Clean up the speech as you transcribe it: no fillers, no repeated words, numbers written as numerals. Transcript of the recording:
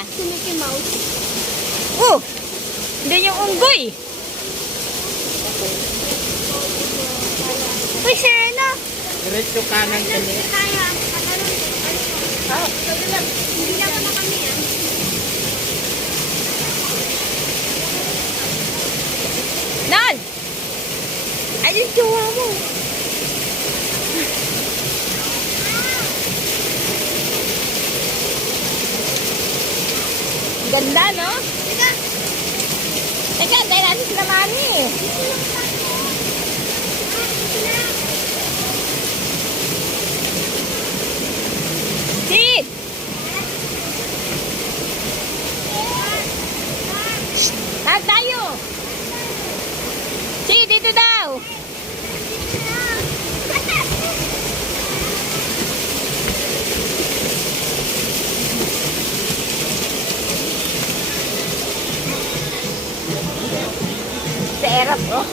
Si Mickey Mouse. Oh! Hindi yung unggoy. Uy, Serena. Diretso kanan ka niya. Kaya, hindi na na kami yan. Nal! Ay, yung jowa mo. Ganda, no? Teka, tayo natin sila mami. Sid! Tag tayo! Sid, dito daw! Sa erap, oh.